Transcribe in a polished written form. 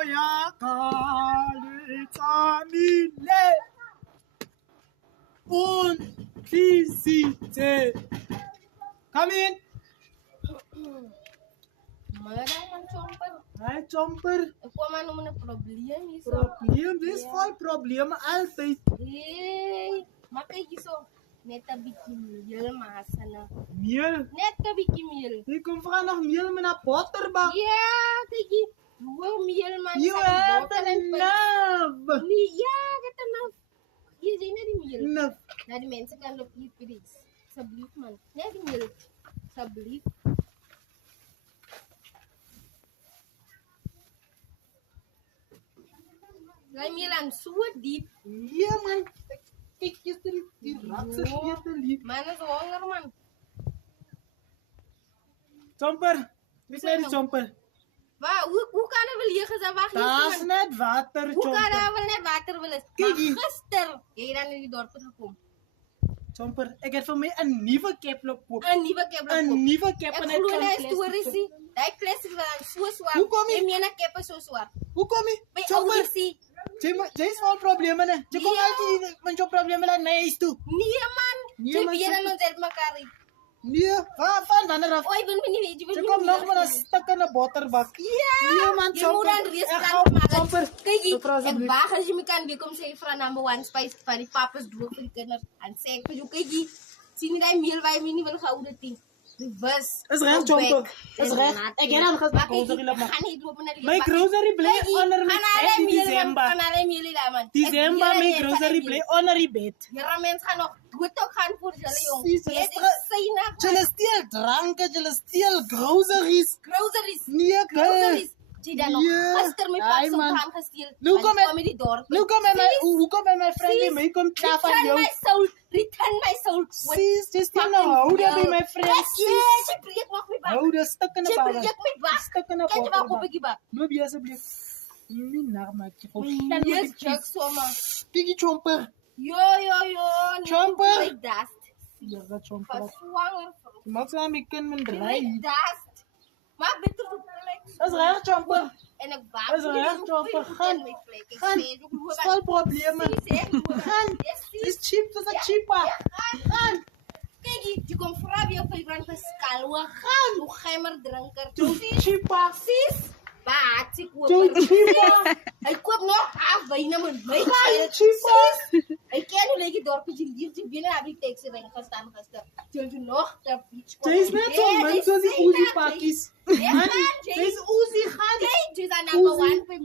Ya kale tamile untlisithe. Come in. Man chomper. Hi, Chomper. Ek kom aan om 'n probleem hier. Probleem? Dis vol probleme altyd. Hey, maar kyk hierso. Net 'n bietjie meel masana. Meel. Net 'n bietjie meel. Jy kom vra nog meel met 'n botterbak. Ja, kyk hier. Hoe meel man. You have enough. Nee, ja, dit is enough. Hier is net die meel. Enough. Nou die mense kan loop hier please. Asseblief man. Net die meel. Asseblief. Daai meel aan so diep. Ja man. Kyk jy die ratse skete lief. Man is honger man. Chomper. Wie sê die Chomper? Waar, hoe kan er wel hier gezegd? Wacht Daar's eens, man. net water, Hoe kan Chomper. er wel net water willen? Kijk Maar hier. gister, jy het dan in die dorp gekom. Chomper, ek het vir my 'n nuwe cap loop koop. 'n Nuwe cap laat 'n koop. Nuwe cap Ek en glo kan hy plastic stories sit. sien. Daai plastic was so swart. Hoekom nie? Ek meen 'n cap is so swart. Hoekom nie? By Chomper, ouers sien. jy's vol probleme ne. Jy kom Ja. altyd met jou probleme laat na huis toe. Nee man. Nee, Jy man, weet so- dan ons het mekaar. Nee, van wanneer af? Oei, wil my nie weet jy wil Jy nie. kom nog met 'n stuk in 'n botterbak. Ja. Nee man, Jy moet dan reeds Ek plan hou maak. Chomper. Kyk hier, Vra ek asseblief. wag as jy my kan weer kom sê vir number 1 spice van die papas doop vir die kinders. En sê ek vir jou kyk hier. Sien jy daai meel wat jy my nie wil gehou dit nie. Reverse. Is reg, Chomper. Is reg. Ek het al gesê grocery loop maar. Gaan nie loop na die. My grocery bly onder my bed in December. Gaan alle meel daar man. December my grocery bly onder die bed. Jare mens gaan nog dood ook gaan vir julle jong. Sis, Dit hulle is syne Julle steel dranke, julle steel groceries. groceries. Nee, girl. Groceries. Jy dan nog Ja. gister my Ai, pas op man. gaan gesteel. Nou kom Want ek- met die dorp. Nou kom my my friend Sis, my kom klaar van Return jou. my soul. Return my soul. Sis, jy stel nou houde by my friend. Yes, jy breek nog my bak. Houde stuk in 'n Jy bak. breek my bak. Stuk in 'n Kyk jy maar op bak. 'n bak. Loop jy asseblief. Nie naar my kyk. Yes, Jack sommer. Piggy Chomper. Yo. Nee, Chomper. My dust. Ja, wat Chomper. Verswanger. Maak sy my kind met My dry. dust. Maar beter op plek. Is reg Chomper. En ek wag. Is reg Chomper. Gaan. Gaan. Dis Vol probleme. Gaan. Dis cheap, dis 'n cheaper. Gaan. Kyk hier, jy kom vra wie op 5 rand per skalwe. Gaan. Hoe gemmer drinker. Dis cheaper. Sis. Wat ek koop. Dis cheaper. Hy koop nog half wyne met my. Gaan cheaper. Hy ken hoe lyk die dorpie hier. Jy binne op die taxi ry gestaan gister. Jy nog daar beach. Jy's net so min soos die Uzi pakkies. Ja, man, Jy's Uzi gaan. Jy's aan number 1.